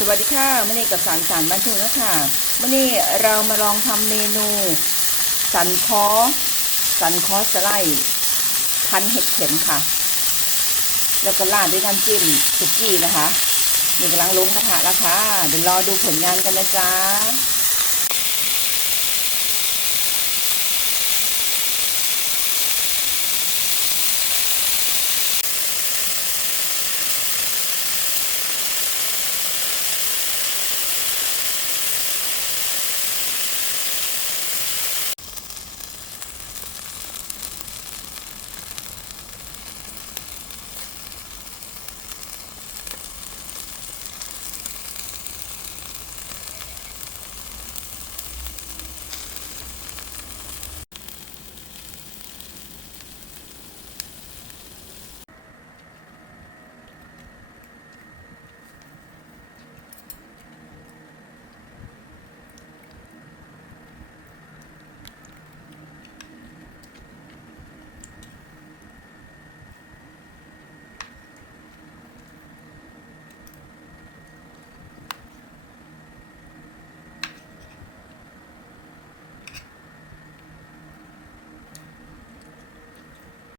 สวัสดีค่ะมื่อนี้กับสารสารบ้านทุ่นะคะมื่อนี้เรามาลองทำเมนู สันคอสันคอสไลด์พันเห็ดเข็มค่ะ แล้วก็ราดด้วยน้ำจิ้มสุกี้นะคะมีกำลังลงกระทะแล้วค่ะเดี๋ยวรอดูผลงานกันนะจ๊ะ